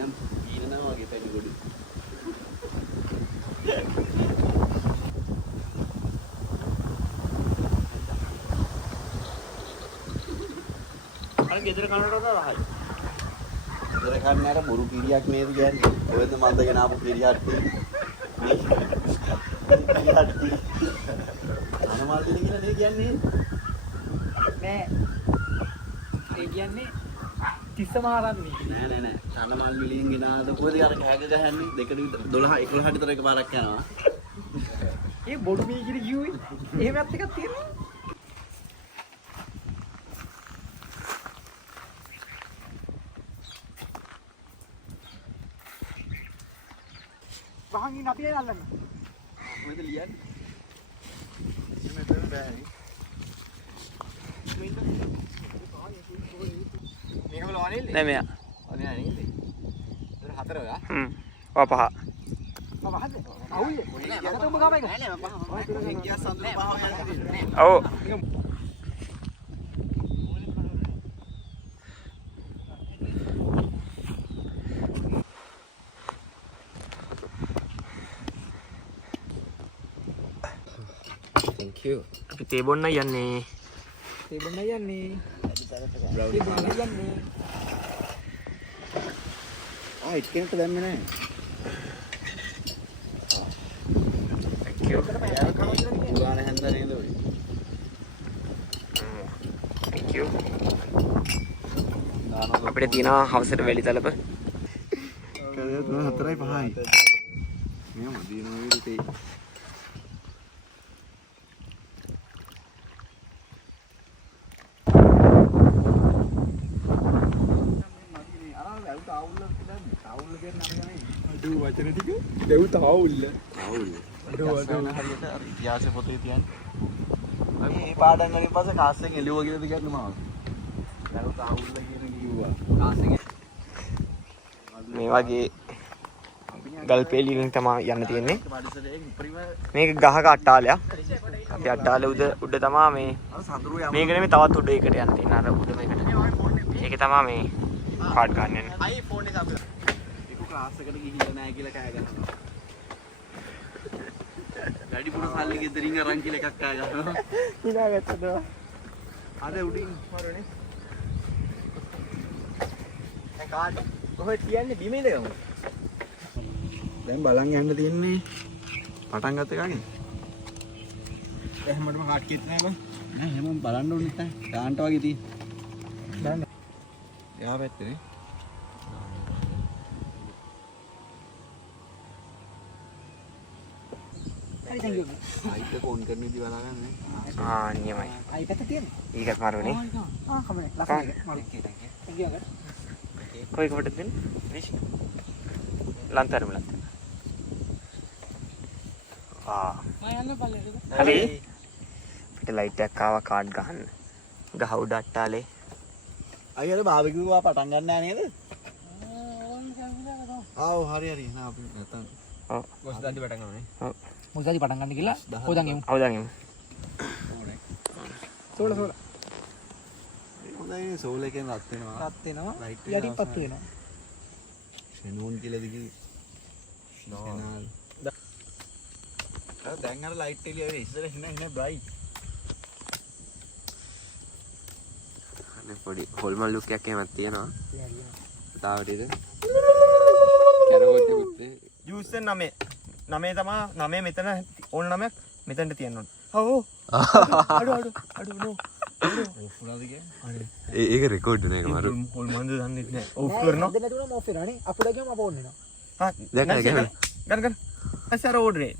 නියම් ඊනනවා වගේ පැණි ගොඩ. අර ගෙදර කනට වඩා රහයි. ගෙදර කන්නේ අර බොරු කිරියක් නේද කියන්නේ. ඔයද මන්දගෙන ආපු කිරියක් අනමල් දෙන කියලා නේ කියන්නේ. නෑ. ඒ කියන්නේ තිස්ස මහරන්නේ. නෑ. අනමල් විලියෙන් ගෙනාද කොහෙද අර කෑග ගහන්නේ? 2 12 11 විතර එකපාරක් යනවා. ඒ බොඩු මී කිරි කිව්වේ. එහෙමත් එකක් තියෙනවා. වහන් ඉන්න අපි අල්ලන්න. මොකද ලියන්නේ? මෙතන බෑනේ. මේක වල වනේ නෑ මෙයා. වනේ නේද? ඒක 4 ඔයා. ඔය 5. පහද? අවුල්ද? නෑ මම ගාමයි නෑ නෑ පහ. මෙන් ගියා සඳුරු පහ යන්නේ. ඔව්. Thank you. අපි තේ බොන්න යන්නේ. තේ බොන්න යන්නේ. බ්‍රවුනි තේ බොන්න යන්නේ. ඉත් කෙනෙක්ට දැම්මේ නැහැ. Thank you. පුරාණ හැන්ද නේද ඔය? Thank you. අපිට තියෙනවා හවසට වෙලි තලප. කලේ 4යි 5යි. මෙයා මදිනවා විදිහේ. අඩු වචන ටික දෙව් තාවුල්ල. හරියට අර ඉතිහාසෙ පොතේ තියන්නේ. මේ පාඩම් වලින් පස්සේ කාස්සෙන් එළුව කියලාද කියන්නේ මාව. දැන් තාවුල්ල කියන කිව්වා. කාස්සෙන් මේ වගේ ගල් පෙලින් තමයි යන්න තියෙන්නේ. මේක ගහක අට්ටාලයක්. අපි අට්ටාලේ උඩ තමයි මේ මේක නෙමෙයි තවත් උඩ එකට යන්න තියෙන අර උඩ මේකට. ඒකේ තමයි මේ කාඩ් ගන්න යන්නේ. iPhone එක අපිට. ඒක ක්ලාස් එකට ගිහිල්ලා නැහැ කියලා කෑ ගහනවා. වැඩි පුර සල්ලි ගෙදරින් අරන් කියලා එකක් කෑ ගහනවා. හිනාගත්තද? අද උඩින් මරුනේ. දැන් කාඩ් කොහෙද තියන්නේ බිමේද ගමු? දැන් බලන් යන්න තියෙන්නේ පටන් ගත්ත එකනේ. එහෙමඩම කාඩ් කිත් නැහැ බං. නෑ එහෙම බලන්න ඕනේ නැත්නම් ගාන්ට වගේ තියෙන. දැන් එහා පැත්තේ හරි thank you. ආයිත් ෆෝන් කරන විදිහ බලාගන්න. නියමයි. ආයි පැත්ත තියෙන්නේ. ඊකත් මාරුනේ. කමනේ. ලස්සනයි. thank you අගට. කොයි කොටද දෙන්නේ? රිෂ්. ලන්තරම ලන්තර. මම යන්න පල්ලෙට. හරි. පිට ලයිට් එකක් ආවා කාඩ් ගහන්න. ගහ උඩ අට්ටාලේ. අයියර බාබකියු වා පටන් ගන්න නෑ නේද? ආව් හරි නා අපි නැත්තම්. ඔව්. මොස් දන්ටි පටන් ගන්නනේ. ඔව්. මොස් දන්ටි පටන් ගන්න කියලා හොදන් එමු. හොදන් එමු. සෝල. හොඳයි සෝල් එකෙන් රත් වෙනවා. රත් වෙනවා. ලයිට් යටිපත් වෙනවා. ෂෙනෝන් කියලාද කිව්වේ? ෂෙනල්. දැන් අර ලයිට් එළිය වෙන්නේ ඉස්සර හින බ්‍රයිට්. අනේ පොඩි හොල්මල් ලුක් එකක් එහෙමත් තියෙනවා. තාවටිද? කැරෝට් එකත් ජූස් එක 9 තමයි 9 මෙතන ඕන 9ක් මෙතනට තියන්න ඕන. ඔව්. අඩු නෝ. ඔෆ් වුණාද කියන්නේ? ඒක රෙකෝඩ් වෙන එක මාරු. හොල් මන්ද දන්නේ නැහැ. ඔෆ් කරනවා. දෙන්න තුනම ඔෆ් වෙනවා නේ. අපිට ගියම අප ඕන වෙනවා. හා ගන්න. අසර ඕඩරේ.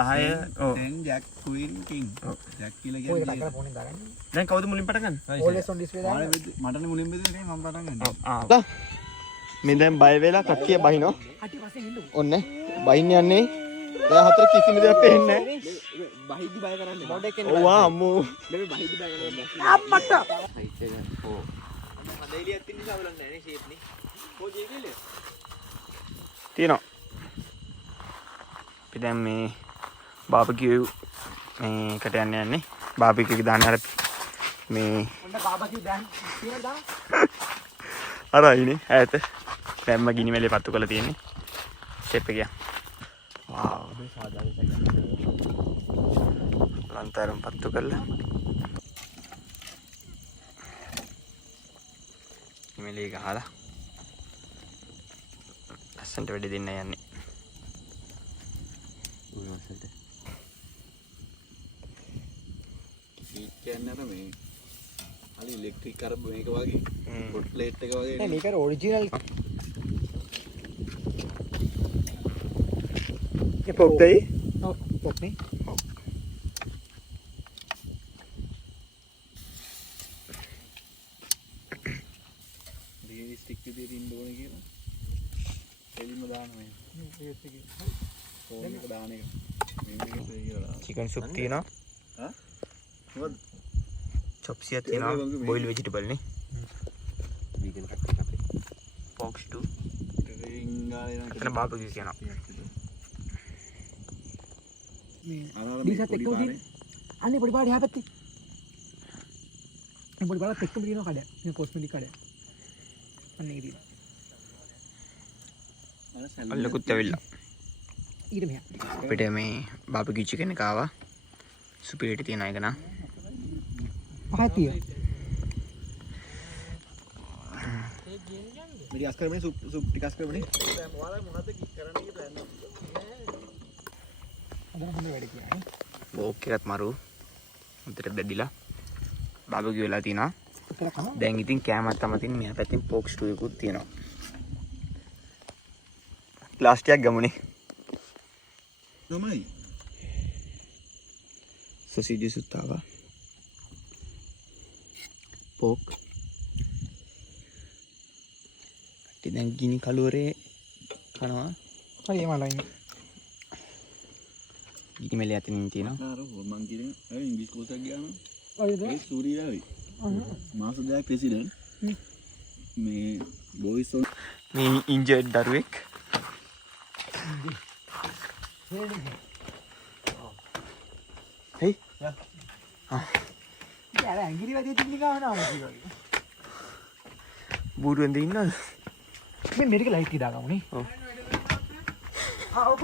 10 ඔව්. දැන් ජැක් ක්වීන් කිං. ජැක් කියලා ඔය කියන්නේ. ලංකාවේ ෆෝන් එක දාගන්න. දැන් කවුද මුලින් පටන් ගන්න? always on display දාන්න. මටනේ මුලින් බෙදුවේ මම පටන් ගන්න. ආ. මේ දැන් බය වෙලා කට්ටිය බහිනවා. අටි පස්සේ ඉන්න. ඔන්න බහින්න යන්නේ. දැන් හතර කිසිම දෙයක් පේන්නේ නැහැ. බහිද්දි බය කරන්නේ. මොඩ එකෙන් ඔව් අම්මෝ. මේ බහිද්දි බය කරන්නේ. අම්මට. හයිට් එක. ඕ. හදේලියක් තින්න නිසා බලන්නේ නැහැ නේ ෂේප් නේ. කො ජීවිලේ. තියෙනවා. අපි දැන් මේ බාබකියු මේකට යන්නේ. බාබකියු එක දාන්න අර මේ ඔන්න බාබකියු දැන් තියෙන දාන්න. අර අයිනේ ඈත. දැම්ම ගිනි මෙලේ පත්තු කරලා තියෙන්නේ. ස්ටෙප් එක. වාව්. ලන්තරම් පත්තු කරලා. මෙලේ ගහලා. ලස්සන්ට වැඩි දෙන්න යන්නේ. උන් වසන්ට. කියන්නේ අර මේ අලි ඉලෙක්ට්‍රික් කරබ මේක වගේ හොට් ප්ලේට් එක වගේ නෑ මේක ඔරිජිනල් ඒ පොක්ටයි ඔව් පොක්නේ දී ස්ටික් විදියට ඉන්න ඕනේ කියලා එලිම දාන මේ බේස් එකේ ෆෝන් එක දාන එක මේක කියලා චිකන් සුප් තියෙනවා. හා මොකද chops එකක් තියෙනවා. boiled vegetable නේ. වීගන් කට් අපේ pork stew. රින්ගාලේ නම් එතන barbecue කියනවා. දීසත් එක්ක උදින් අනේ පොඩි පාඩේ හැපැත්තේ මේ පොඩි පාඩත් එක්කම තියෙනවා කඩ මේ කොස්මෙටික් කඩ අන්න ඒක තියෙනවා අල්ලකුත් ඇවිල්ලා ඊට මෙහා අපිට මේ barbecue chicken එක ආවා. සුපිරිට තියෙන එක නා. පහක් තියෙනවා මෙරි අස් කරමනේ සුප් ටික අස් කරමනේ දැන් ඔයාලා මොනවද කරන්න කියලා ප්ලෑන් අද හොඳ වැඩ කියන්නේ බෝක් එකත් මරු. උන්ට බෙදිලා barbecue වෙලා තිනා. උතර කන දැන් ඉතින් කෑමක් තමයි තියෙන්නේ. මෙහා පැත්තෙන් pork stew එකකුත් තියෙනවා. ග්ලාස් ටිකක් ගමුනේ. තමයි sausages උත් ආවා. pork. දැන් ගිනි කළුවරේ කනවා. හරි ඒ මලයින් ගිනි මෙලේ අතින් තියෙනවා. අර මං කියන්නේ අර ඉංග්‍රීසි කෝසක් ගියාම හරිද ඒ සූරියාවි මාස දෙකක් ප්‍රෙසිඩන්ට් මේ බොයිස් ඔන් මේ ඉන්ජර්ඩ් දරුවෙක්. හේ යාර ඇඟිලි වැඩි තින්නේ ගානවා වගේ බූරුවෙන්ද ඉන්නවද? මේ මෙරික ලයිට් එක දාගමු නේ ඔව්. ඔව්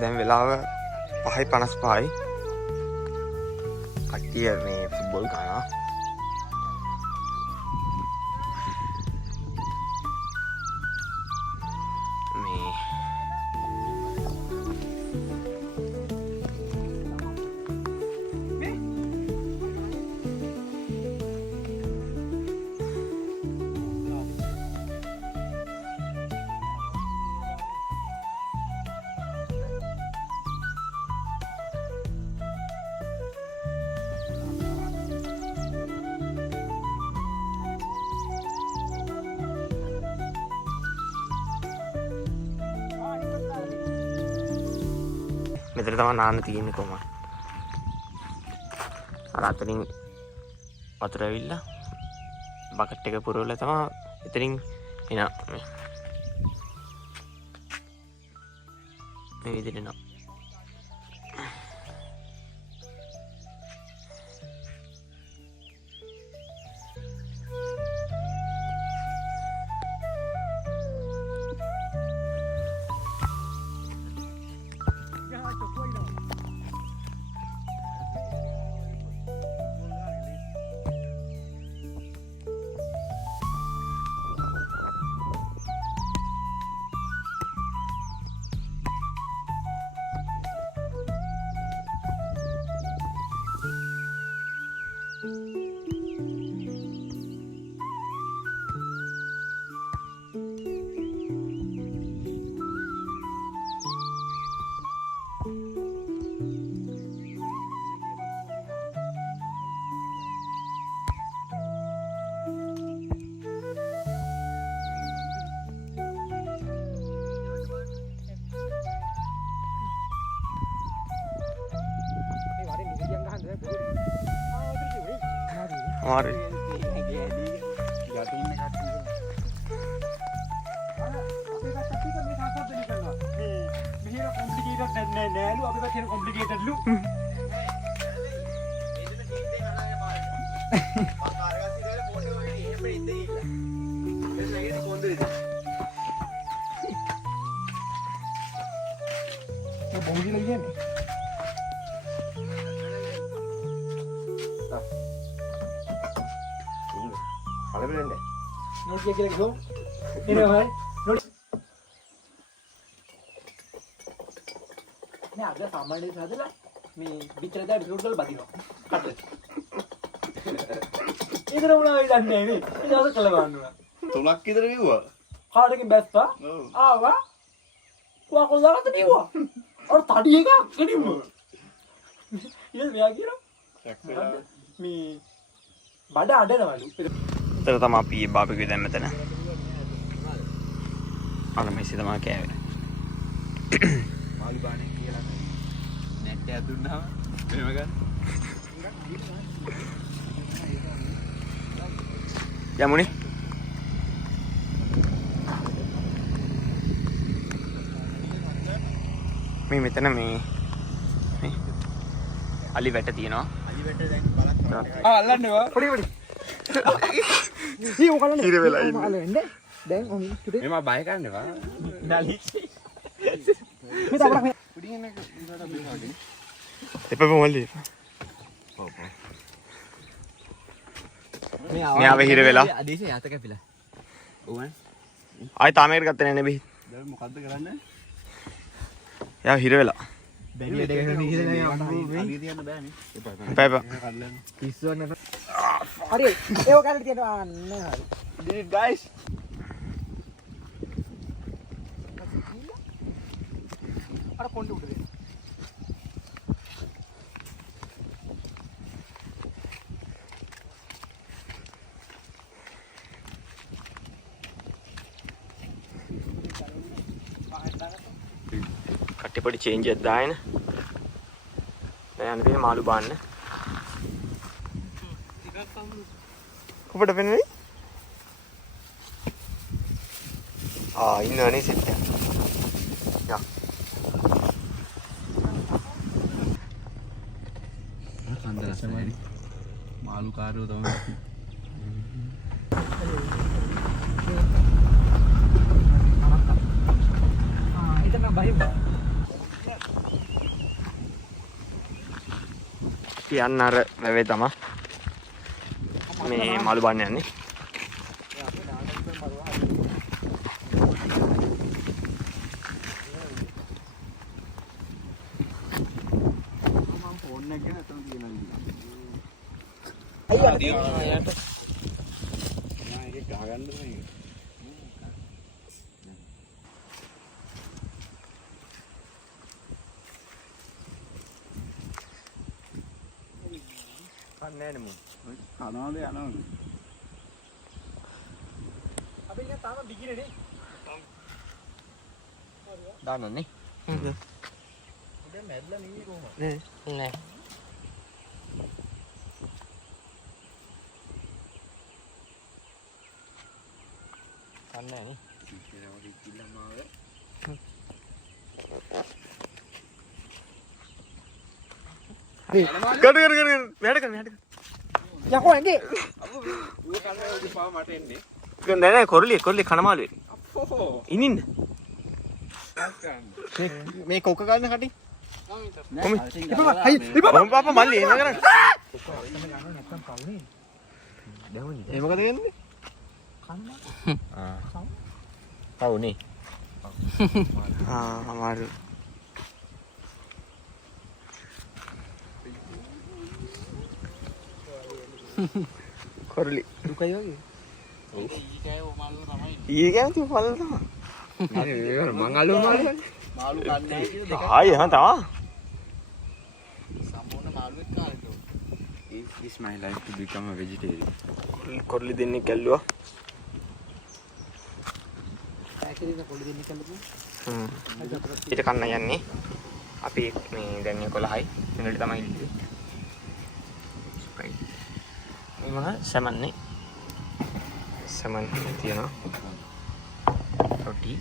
දැන් වෙලාව 5:55යි. කට්ටිය මේ ෆුට්බෝල් ගහනවා. මේ මෙතන තමයි නාන්න තියෙන්නේ කොහොමද? අර අතනින් වතුර ඇවිල්ලා බකට් එක පුරවලා තමයි එතනින් එන මේ විදිහට එනවා. අමාරුයි. තුනක් විතර කිව්වා. කාටකින් බැස්සා ආවා පුවා කොල්ලාට නිව්වා අර තඩි එකක් ගෙනින්න ඊට මෙයා කියනවා මේ බඩ අඬනවලු එතන තමයි අපි බාබිකියු දැන් මෙතන. අර මෙසි තමයි කෑවේ. මාළු බානේ කියලා නැට් එක දුන්නාම මෙහෙම ගන්න. යමුනේ. මේ මෙතන මේ අලි වැට තියෙනවා. අලි වැට දැන් බලන්න. අල්ලන්නවා පොඩි පොඩි ඊ මොකලන්නේ ඉර වෙලා ඉන්නේ. අල්ලන්නේ දැන් ඔන්න පුතේ මෙම බය කරන්නවා. ඩලි මේ තමයි පුඩින් එක ඉඳලා බිහාගෙන. එපා මොල්ලි. මේ ආවේ හිර වෙලා. අදේශය යත කැපිලා. ඕවන්. ආයි තාමයකට ගත්තේ නැහැ නේ බෙහි. දැන් මොකද්ද කරන්නේ? යා හිර වෙලා. බැරියට එකකට නිහිර නෑ අලිය තියන්න බෑනේ. එපා එපා. කඩලන්න. පිස්සුවක් නැත හරි ඒව කාලේ තියෙනවා අන්න හරි Did it guys? අර කොණ්ඩේ උඩ දෙන්න කට්ටි පොඩි චේන්ජ් එකක් දාගෙන. දැන් යන්න තියෙන මාළු බාන්න. කොපට පෙන්නේ? ඉන්නවනේ සෙට් එක. යා. කන්ද ලස්සනයි. මාළු කාරයෝ තමයි. එතන බහිමු කියන්න අර වැවේ තමයි මේ මාළු බාන්න යන්නේ. ෆෝන් එක ගැන අතන තියෙනවා. අයියා නෑ ඒක ගහගන්න නේ. කන්නේ නේ මු. කනවාද යනවද? අපි ඉන්න තාම බිගිනේ නේ දාන්නනේ. දැන් මැදලා නෙමෙයි කොහොමද නෑ. කන්නේ නේ. කර යකෝ ඇඟේ ඌ කන්නේ ඔය පාව මට එන්නේ. නෑ කොරලි කනමාලුවේ. අපෝ. ඉනින්න. මේ කොක ගන්න කටින්. කොමි. ඉපම පාපා මල්ලි එන්න කරන්නේ. නැත්තම් කවුනේ ඒ මොකද වෙන්නේ? කවුනේ? අමාරු. කොරලි. දුකයි වගේ ඊයේ කැමති පළ තමයි. මං අලුව මාළු. මාළු කන්නේ කියලා ආයේ හා තා. සම්පූර්ණ මාළුවෙක් කාලා. Is this my life to become a vegetarian? කොරලි දෙන්නේ කැල්ලුවා. ඇකිරින පොඩි දෙන්නේ කල්ලපු ඊට කන්න යන්නේ. අපි මේ දැන් 11යි. මෙන්නට තමයි ඉන්නේ. මොන සැමන්නේ සැමන් තියෙනවා රොටි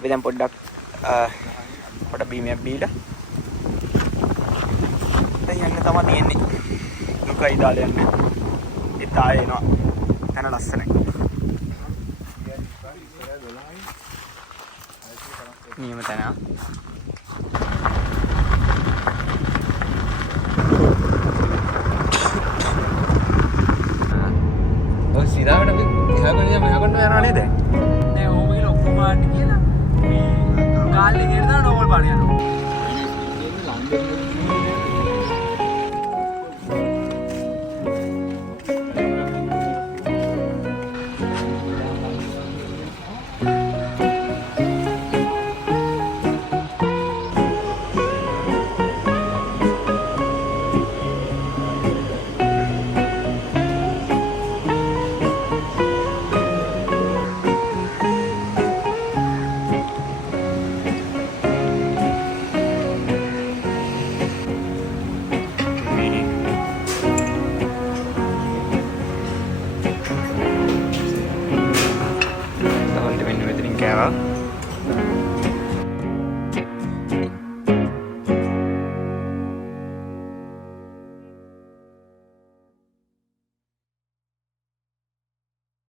අපි දැන් පොඩ්ඩක් බීමයක් බීලා දැන් යන්න තමයි තියෙන්නේ. දුකයි දාලා යන්න. ඒත් ආයෙ එනවා. තන ලස්සනයි. නියම තැන. ඔය සිරාවට අපි එහා කොනේ මෙහා කොනේ යනවා නේද? නෑ ඕම කියලා ඔක්කොම ආන්න කියලා. කාලේ ගෙනදා නෝමල් පාඩේ යනවා.